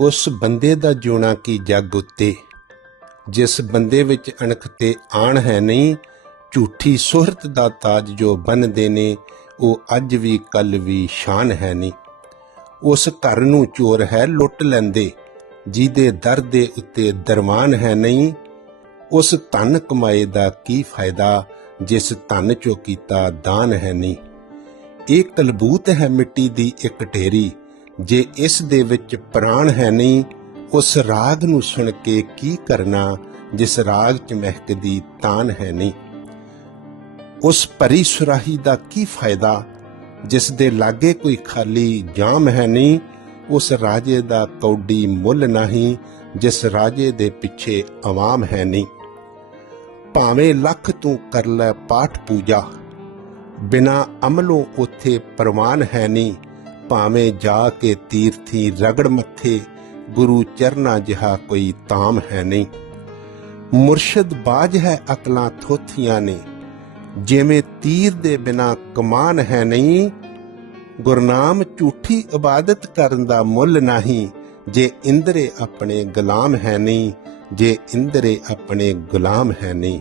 ਉਸ ਬੰਦੇ ਦਾ ਜਿਉਣਾ ਕੀ ਜੱਗ ਉੱਤੇ? ਜਿਸ ਬੰਦੇ ਵਿੱਚ ਅਣਖ ਤੇ ਆਣ ਹੈ ਨਹੀਂ, ਝੂਠੀ ਸੁਹਰਤ ਦਾ ਤਾਜ ਜੋ ਬੰਨਦੇ ਨੇ, ਉਹ ਅੱਜ ਵੀ ਕੱਲ ਵੀ ਸ਼ਾਨ ਹੈ ਨਹੀਂ। ਉਸ ਘਰ ਨੂੰ ਚੋਰ ਹੈ ਲੁੱਟ ਲੈਂਦੇ, ਜਿਹਦੇ ਦਰ ਦੇ ਉੱਤੇ ਦਰਮਾਨ ਹੈ ਨਹੀਂ। ਉਸ ਧਨ ਕਮਾਏ ਦਾ ਕੀ ਫਾਇਦਾ, ਜਿਸ ਧਨ ਚੋਂ ਕੀਤਾ ਦਾਨ ਹੈ ਨਹੀਂ। ਇਹ ਕਲਬੂਤ ਹੈ ਮਿੱਟੀ ਦੀ ਇੱਕ ਢੇਰੀ ਜੇ ਇਸ ਦੇ ਵਿੱਚ ਪ੍ਰਾਣ ਹੈ ਨਹੀਂ, ਉਸ ਰਾਗ ਨੂੰ ਸੁਣ ਕੇ ਕੀ ਕਰਨਾ, ਜਿਸ ਰਾਗ ਚ ਮਹਿਕਦੀ ਤਾਨ ਹੈ ਨਹੀਂ? ਉਸ ਭਰੀ ਸੁਰਾਹੀ ਦਾ ਕੀ ਫਾਇਦਾ, ਜਿਸ ਦੇ ਲਾਗੇ ਕੋਈ ਖਾਲੀ ਜਾਮ ਹੈ ਨਹੀਂ, ਉਸ ਰਾਜੇ ਦਾ ਕੌਡੀ ਮੁੱਲ ਨਹੀਂ, ਜਿਸ ਰਾਜੇ ਦੇ ਪਿੱਛੇ ਆਵਾਮ ਹੈ ਨਹੀਂ? ਭਾਵੇਂ ਲੱਖ ਤੂੰ ਕਰ ਲੈ ਪਾਠ ਪੂਜਾ, ਬਿਨਾ ਅਮਲੋਂ ਉਥੇ ਪ੍ਰਵਾਨ ਹੈ ਨਹੀਂ ਭਾਵੇਂ ਜਾ ਕੇ ਤੀਰਥੀ ਰਗੜ ਮੱਥੇ, ਗੁਰੂ ਚਰਨਾ ਜਿਹਾ ਕੋਈ ਤਾਮ ਹੈ ਨਹੀਂ। ਮੁਰਸ਼ਿਦ ਬਾਜ ਹੈ ਅਕਲਾਂ ਥੋਥੀਆਂ ਨੇ, ਜਿਵੇਂ ਤੀਰ ਦੇ ਬਿਨਾ ਕਮਾਨ ਹੈ ਨਹੀਂ। ਗੁਰਨਾਮ ਝੂਠੀ ਇਬਾਦਤ ਕਰਨ ਦਾ ਮੁੱਲ ਨਹੀਂ, ਜੇ ਇੰਦਰੇ ਆਪਣੇ ਗੁਲਾਮ ਹੈ ਨਹੀਂ, ਜੇ ਇੰਦਰੇ ਆਪਣੇ ਗੁਲਾਮ ਹੈ ਨਹੀਂ।